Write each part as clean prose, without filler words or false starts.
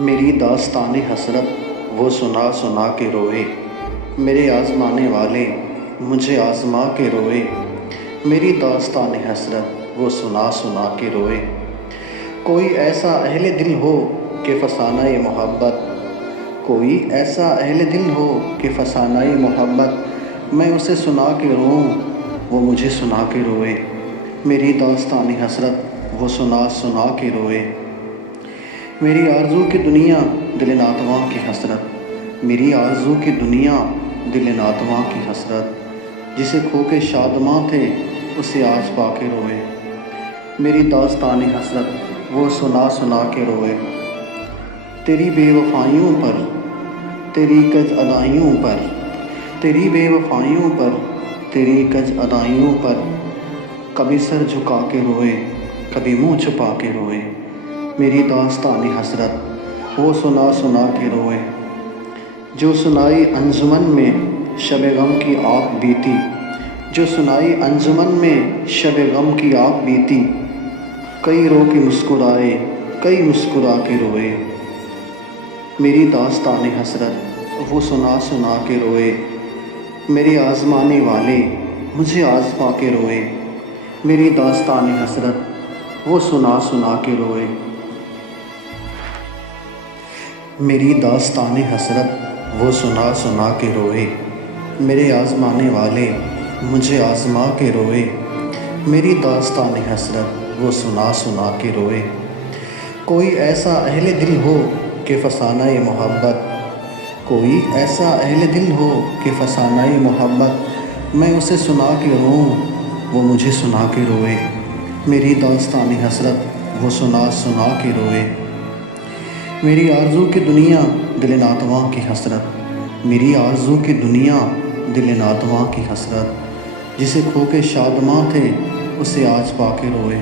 میری داستان حسرت وہ سنا سنا کے روئے، میرے آزمانے والے مجھے آزما کے روئے۔ میری داستان حسرت وہ سنا سنا کے روئے۔ کوئی ایسا اہل دل ہو کہ فسانہ محبت، کوئی ایسا اہل دل ہو کہ فسانہ محبت، میں اسے سنا کے روؤں وہ مجھے سنا کے روئے۔ میری داستان حسرت وہ سنا سنا کے روئے۔ میری آرزو کی دنیا دل ناتواں کی حسرت، میری آرزو کی دنیا دل ناتواں کی حسرت، جسے کھو کے شادماں تھے اسے آج پا کے روئے۔ میری داستان حسرت وہ سنا سنا کے روئے۔ تیری بے وفائیوں پر، تیری کج ادائیوں پر، تیری بے وفائیوں پر، تیری کج ادائیوں پر، کبھی سر جھکا کے روئے، کبھی منہ چھپا کے روئے۔ میری داستان حسرت وہ سنا سنا کے روئے۔ جو سنائی انجمن میں شب غم کی آگ بیتی، جو سنائی انجمن میں شب غم کی آگ بیتی، کئی رو کے مسکرائے، کئی مسکرا کے روئے۔ میری داستان حسرت وہ سنا سنا کے روئے۔ میرے آزمانے والے مجھے آزما کے روئے۔ میری داستان حسرت وہ سنا سنا کے روئے۔ میری داستان حسرت وہ سنا سنا کے روئے۔ میرے آزمانے والے مجھے آزما کے روئے۔ میری داستان حسرت وہ سنا سنا کے روئے۔ کوئی ایسا اہل دل ہو کہ فسانہ محبت، کوئی ایسا اہل دل ہو کہ فسانہ محبت، میں اسے سنا کے روؤں وہ مجھے سنا کے روئے۔ میری داستان حسرت وہ سنا سنا کے روئے۔ میری آرزو کی دنیا دل ناتواں کی حسرت، میری آرزو کی دنیا دل ناتواں کی حسرت، جسے کھو کے شادماں تھے اسے آج پا کے روئے۔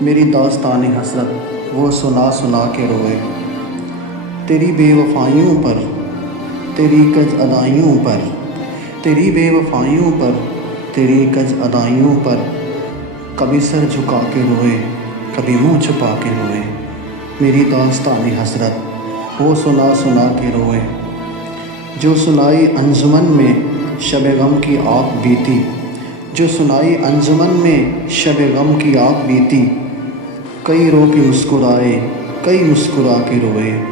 میری داستان حسرت وہ سنا سنا کے روئے۔ تیری بے وفائیوں پر، تیری کج ادائیوں پر، تیری بے وفائیوں پر، تیری کج ادائیوں پر، کبھی سر جھکا کے روئے، کبھی منہ چھپا کے روئے۔ میری داستان حسرت وہ سنا سنا کے روئے۔ جو سنائی انجمن میں شب غم کی آگ بیتی، جو سنائی انجمن میں شب غم کی آگ بیتی، کئی رو کے مسکرائے، کئی مسکرا کے روئے۔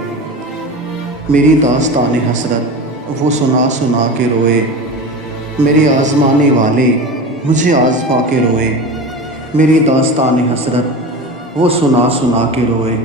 میری داستان حسرت وہ سنا سنا کے روئے۔ میرے آزمانے والے مجھے آزما کے روئے۔ میری داستان حسرت وہ سنا سنا کے روئے۔